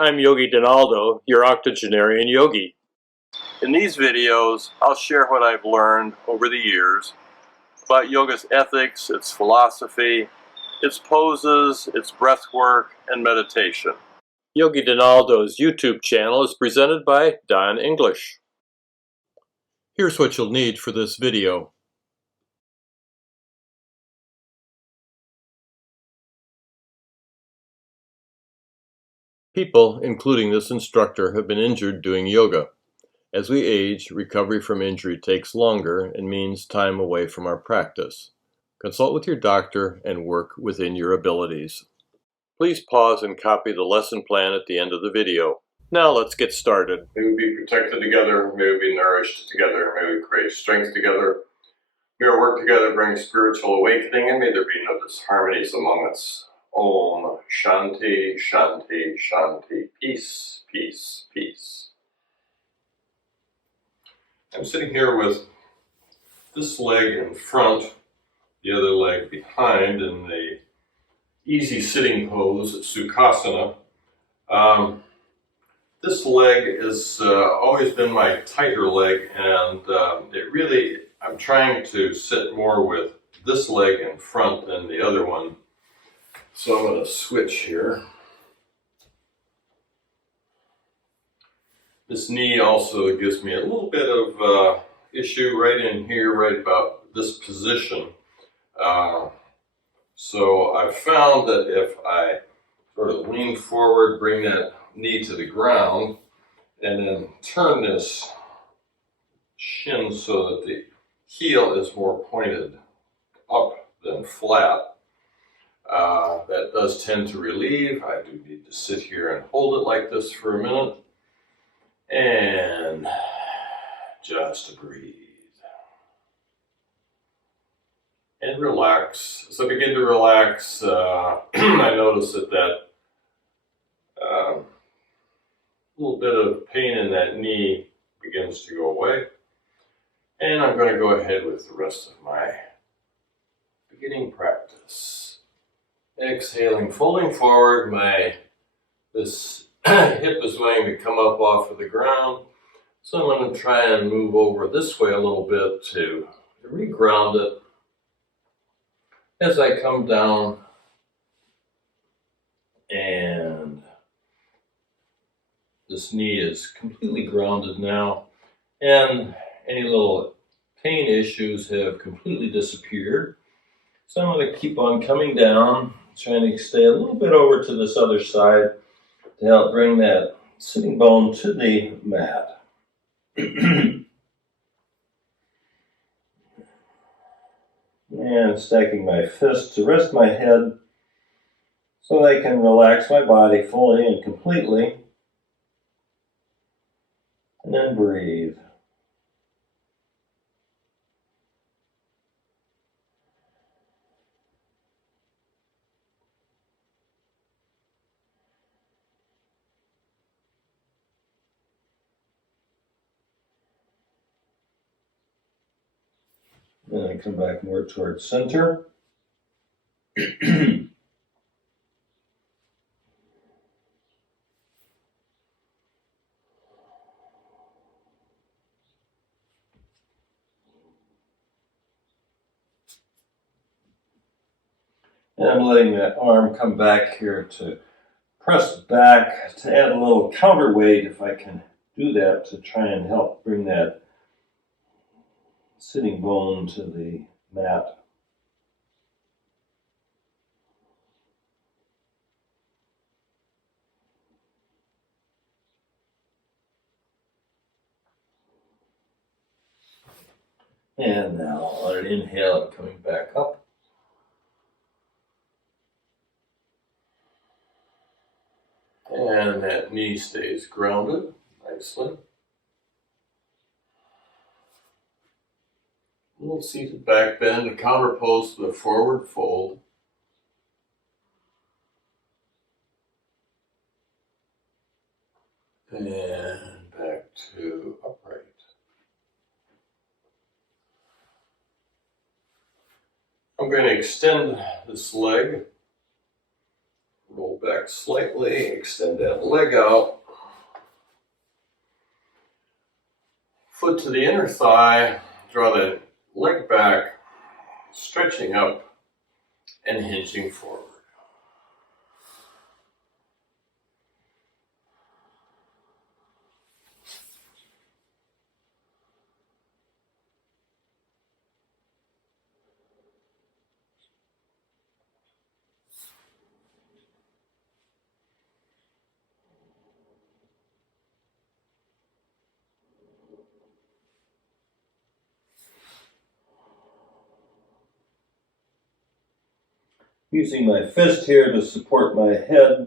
I'm YogiDonaldo, your octogenarian yogi. In these videos, I'll share what I've learned over the years about yoga's ethics, its philosophy, its poses, its breath work, and meditation. YogiDonaldo's YouTube channel is presented by Don English. Here's what you'll need for this video. People, including this instructor, have been injured doing yoga. As we age, recovery from injury takes longer and means time away from our practice. Consult with your doctor and work within your abilities. Please pause and copy the lesson plan at the end of the video. Now let's get started. May we be protected together, may we be nourished together, may we create strength together, may our work together bring spiritual awakening, and may there be no disharmonies among us. Om Shanti, Shanti, Shanti. Peace, peace, peace. I'm sitting here with this leg in front, the other leg behind in the easy sitting pose, Sukhasana. This leg has always been my tighter leg, and I'm trying to sit more with this leg in front than the other one. So I'm going to switch here. This knee also gives me a little bit of issue right in here, right about this position. So I've found that if I sort of lean forward, bring that knee to the ground, and then turn this shin so that the heel is more pointed up than flat, that does tend to relieve. I do need to sit here and hold it like this for a minute and just breathe and relax. As I begin to relax, I notice that little bit of pain in that knee begins to go away, and I'm going to go ahead with the rest of my beginning practice. Exhaling, folding forward, this hip is going to come up off of the ground, so I'm going to try and move over this way a little bit to re-ground it. As I come down, and this knee is completely grounded now, and any little pain issues have completely disappeared. So I'm going to keep on coming down, trying to stay a little bit over to this other side to help bring that sitting bone to the mat. And stacking my fists to rest my head so I can relax my body fully and completely. And then breathe. And then come back more towards center. And I'm letting that arm come back here to press back, to add a little counterweight if I can do that, to try and help bring that sitting bone to the mat. And now on an inhale, I'm coming back up. And that knee stays grounded nicely. A little seated back bend, a counter pose with a forward fold. And back to upright. I'm going to extend this leg, roll back slightly, extend that leg out. Foot to the inner thigh, draw the leg back, stretching up and hinging forward. Using my fist here to support my head.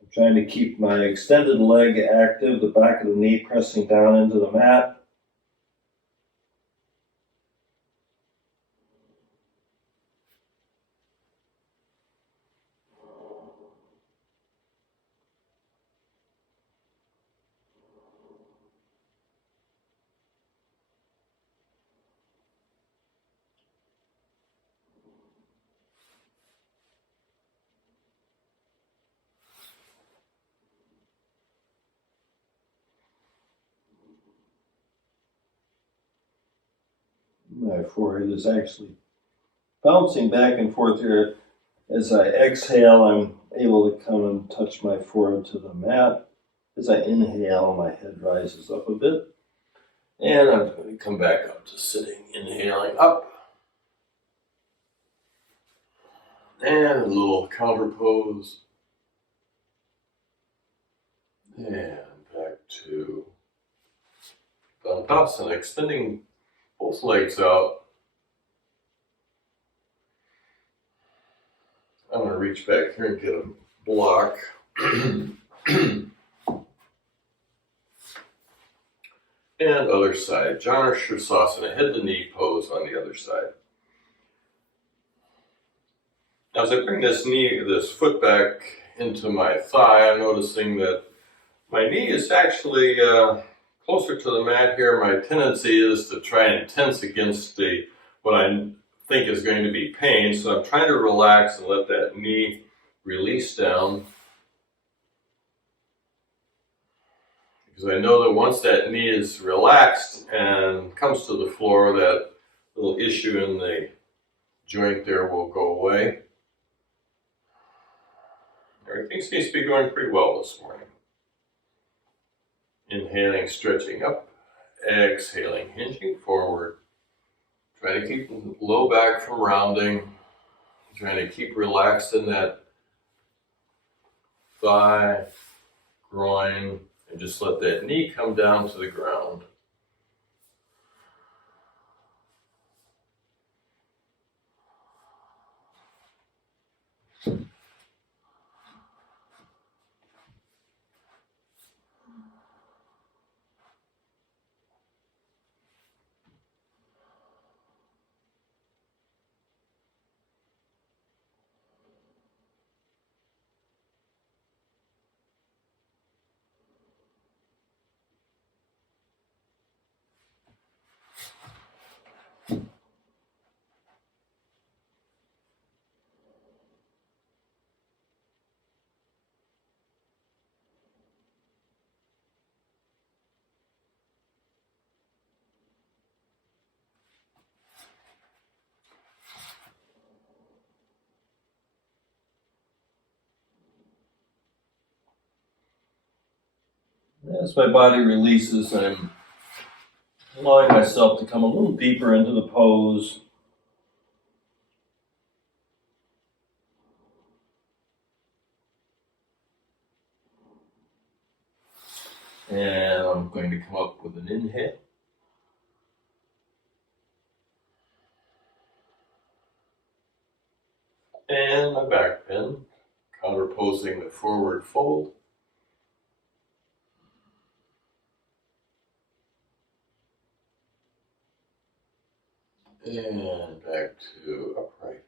I'm trying to keep my extended leg active, the back of the knee pressing down into the mat. My forehead is actually bouncing back and forth here. As I exhale, I'm able to come and touch my forehead to the mat. As I inhale, my head rises up a bit. And I'm going to come back up to sitting, inhaling up. And a little counter pose. And back to Dandasana, extending both legs out. I'm going to reach back here and get a block. And other side. Janu Sirsasana, head to knee pose on the other side. As I bring this foot back into my thigh, I'm noticing that my knee is actually closer to the mat here. My tendency is to try and tense against what I think is going to be pain. So I'm trying to relax and let that knee release down. Because I know that once that knee is relaxed and comes to the floor, that little issue in the joint there will go away. Everything seems to be going pretty well this morning. Inhaling, stretching up. Exhaling, hinging forward. Try to keep the low back from rounding. Trying to keep relaxed in that thigh, groin, and just let that knee come down to the ground. As my body releases, I'm allowing myself to come a little deeper into the pose. And I'm going to come up with an inhale. And my back bend, counterposing the forward fold. And back to upright.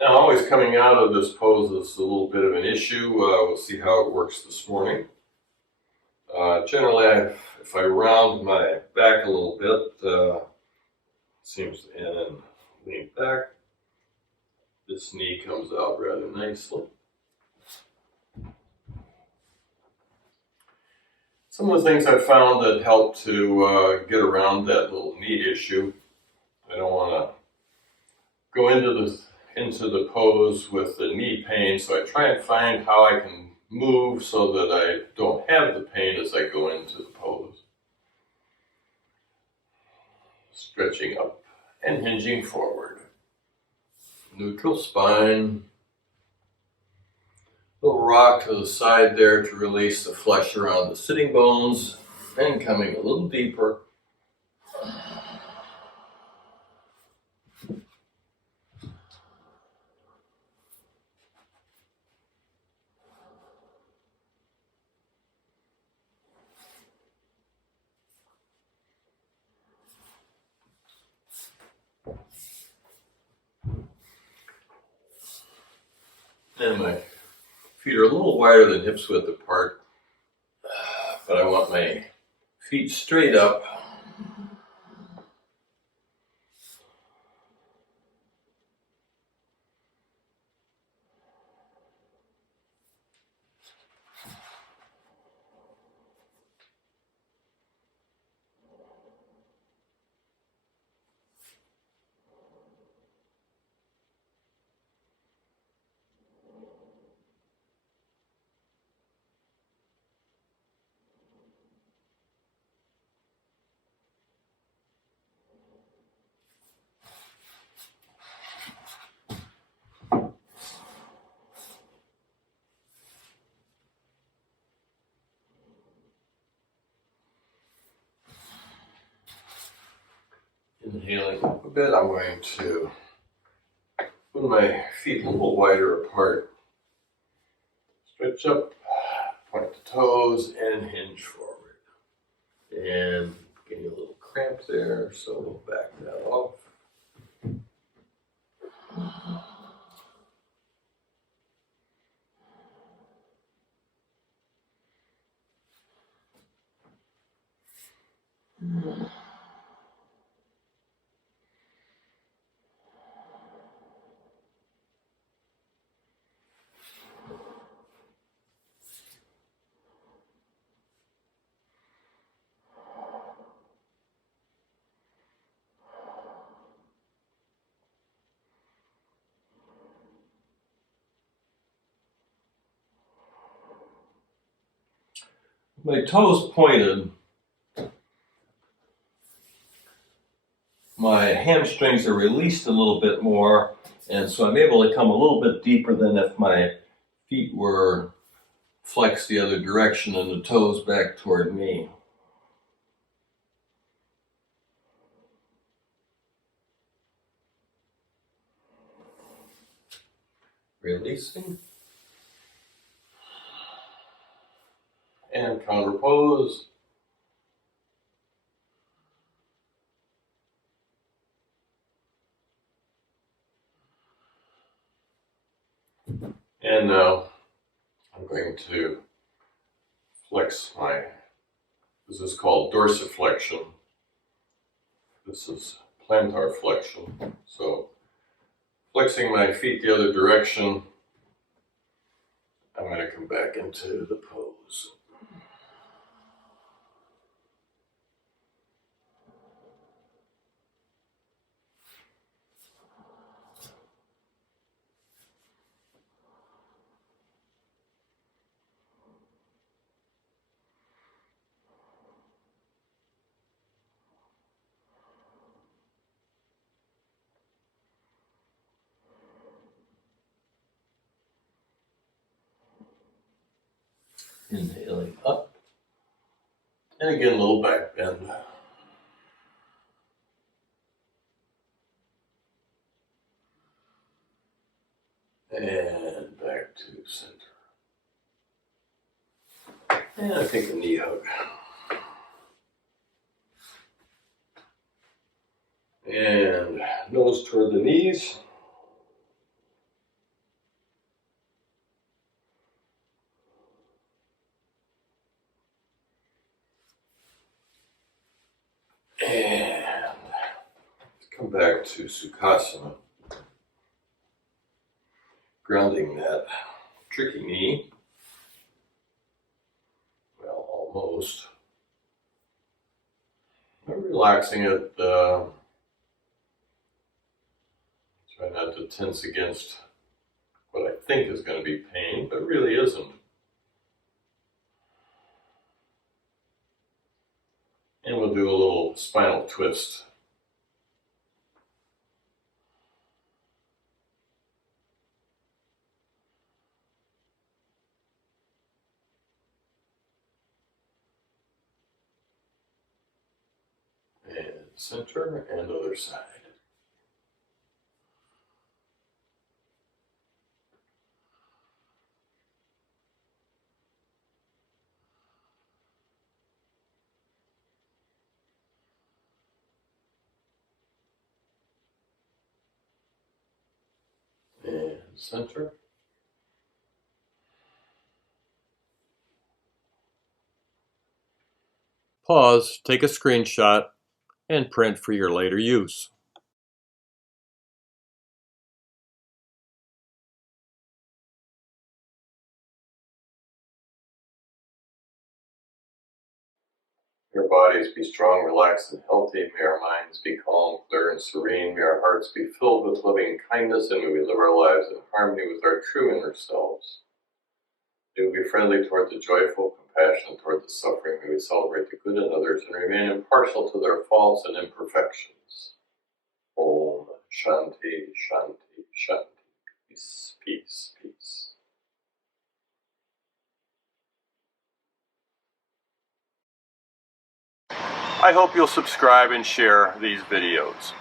Now, always coming out of this pose is a little bit of an issue. We'll see how it works this morning. Generally, if I round my back a little bit, and then lean back, this knee comes out rather nicely. Some of the things I found that help to get around that little knee issue. I don't want to go into the pose with the knee pain, so I try and find how I can move so that I don't have the pain as I go into the pose. Stretching up and hinging forward. Neutral spine. Little rock to the side there to release the flesh around the sitting bones, and coming a little deeper. And my feet are a little wider than hips width apart, but I want my feet straight up. Inhaling up a bit, I'm going to put my feet a little wider apart. Stretch up, point the toes, and hinge forward. And getting a little cramp there, so we'll back that off. My toes pointed, my hamstrings are released a little bit more, and so I'm able to come a little bit deeper than if my feet were flexed the other direction and the toes back toward me. Releasing. And counter pose. And now I'm going to flex this is called dorsiflexion. This is plantar flexion. So flexing my feet the other direction, I'm going to come back into the pose. Inhaling up. And again, a little back bend. And back to center. And I take a knee hug. And nose toward the knees. And come back to Sukhasana. grounding that tricky knee. Well, almost. I'm relaxing it. Try not to tense against what I think is going to be pain, but really isn't. And we'll do a little spinal twist. And center and other side. And center. Pause, take a screenshot, and print for your later use. May our bodies be strong, relaxed, and healthy. May our minds be calm, clear, and serene. May our hearts be filled with loving kindness, and may we live our lives in harmony with our true inner selves. May we be friendly toward the joyful, compassionate toward the suffering. May we celebrate the good in others and remain impartial to their faults and imperfections. Om Shanti, Shanti, Shanti. Peace, peace, peace. I hope you'll subscribe and share these videos.